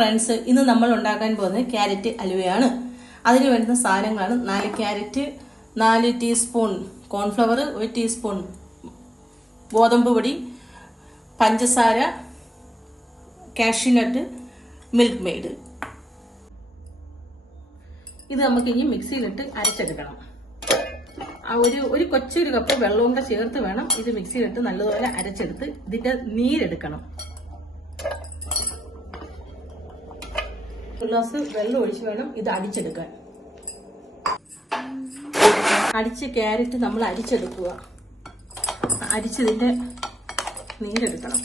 Friends, ഇന്ന് നമ്മൾ ഉണ്ടാക്കാൻ പോകുന്നത് ക്യാരറ്റ് ഹലുവയാണ്. അതിന് വേണ്ടുന്ന സാധനങ്ങളാണ് 4 ക്യാരറ്റ്, 4 ടീസ്പൂൺ കോൺഫ്ലവർ, 1 ടീസ്പൂൺ ഗോതമ്പ് പൊടി, പഞ്ചസാര, കാഷ്യൂനട്ട്, മിൽക്ക് മെയ്ഡ്. ഇത് നമുക്ക് ഇനി മിക്സിയിലിട്ട് അരച്ചെടുക്കണം. ഒരു കൊച്ചൊരു കപ്പ് വെള്ളവും കൂടെ ചേർത്ത് വേണം ഇത് മിക്സിയിലിട്ട് നല്ലതുപോലെ അരച്ചെടുത്ത് ഇതിന്റെ നീരെടുക്കണം. ഒരു ഗ്ലാസ് വെള്ളം ഒഴിച്ച് വേണം ഇത് അടിച്ചെടുക്കാൻ. അടിച്ച ക്യാരറ്റ് നമ്മൾ അരിച്ചെടുക്കുക. അരിച്ചതിന്റെ നീരെടുക്കണം.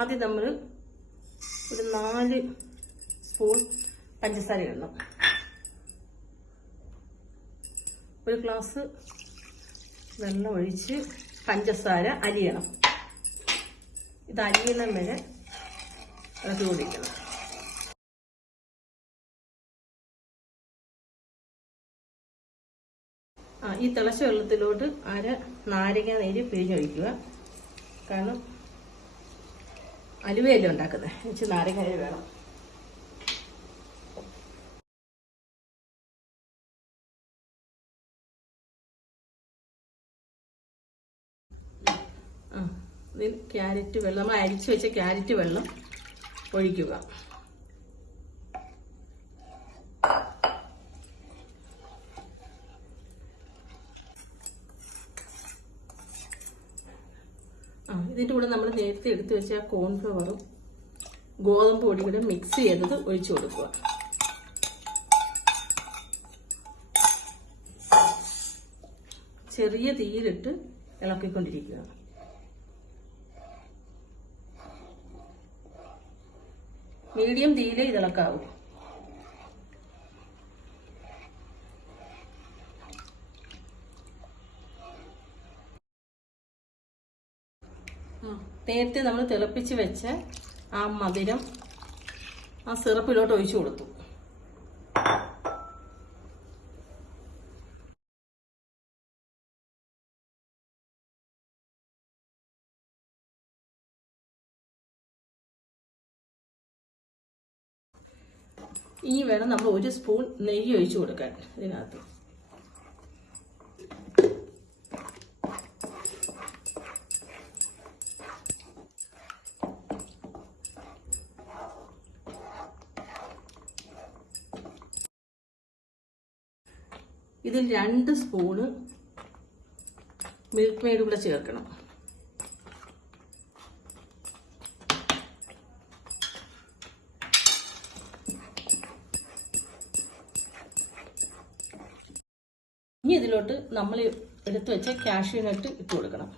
ആദ്യം നമ്മൾ ഒരു 4 സ്പൂൺ പഞ്ചസാര ഇടണം. ഒരു ഗ്ലാസ് വെള്ളം ഒഴിച്ച് പഞ്ചസാര അരിയണം. ഇത് അരിയണം വരെ ഇളക്കി കൊടുക്കണം. ഈ തിളച്ച വെള്ളത്തിലോട്ട് അര നാരങ്ങ നീര് പിഴിഞ്ഞൊഴിക്കുക. കാരണം അലുവയല്ലേ ഉണ്ടാക്കുന്നത്, ഇച്ചിരി നാരങ്ങ നീര് വേണം. ഇതിൽ ക്യാരറ്റ് വെള്ളം, നമ്മൾ അരിച്ചു വെച്ച ക്യാരറ്റ് വെള്ളം ഒഴിക്കുക. ഇതിൻ്റെ കൂടെ നമ്മൾ നേരത്തെ എടുത്തു വെച്ച കോൺഫ്ലവറും ഗോതമ്പ് പൊടി കൂടെ മിക്സ് ചെയ്തത് ഒഴിച്ചു കൊടുക്കുക. ചെറിയ തീയിലിട്ട് ഇളക്കിക്കൊണ്ടിരിക്കുക. മീഡിയം തീയിലേ ഇത് ഇളക്കാവൂ. നേരത്തെ നമ്മൾ തിളപ്പിച്ച് വെച്ച ആ മധുരം ആ സിറപ്പിലോട്ട് ഒഴിച്ചു കൊടുത്തു. ഇനി വേണം നമ്മൾ 1 സ്പൂൺ നെയ്യ് ഒഴിച്ചു കൊടുക്കാൻ ഇതിനകത്ത്. ഇതിൽ 2 സ്പൂണ് മിൽക്ക് മെയ്ഡ് കൂടെ ചേർക്കണം. ഇനി ഇതിലോട്ട് നമ്മൾ എടുത്തു വെച്ച കാഷ്യൂനട്ട് ഇട്ട് കൊടുക്കണം.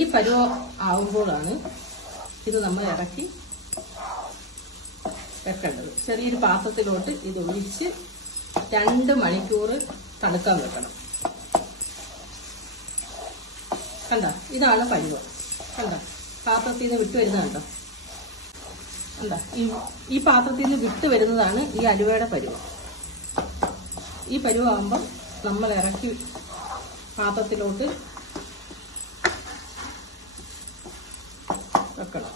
ഈ പരുവം ആവുമ്പോഴാണ് ഇത് നമ്മൾ ഇറക്കി വെക്കേണ്ടത്. ചെറിയൊരു പാത്രത്തിലോട്ട് ഇത് ഒഴിച്ച് 2 മണിക്കൂർ തണുക്കാൻ വെക്കണം. കണ്ട, ഇതാണ് പരുവം. കണ്ട, പാത്രത്തിൽ നിന്ന് വിട്ടു വരുന്നത് കണ്ടോ? കണ്ട, ഈ പാത്രത്തിൽ നിന്ന് വിട്ടു വരുന്നതാണ് ഈ അലുവയുടെ പരുവം. ഈ പരുവാകുമ്പം നമ്മൾ ഇറക്കി പാത്രത്തിലോട്ട് വെക്കണം.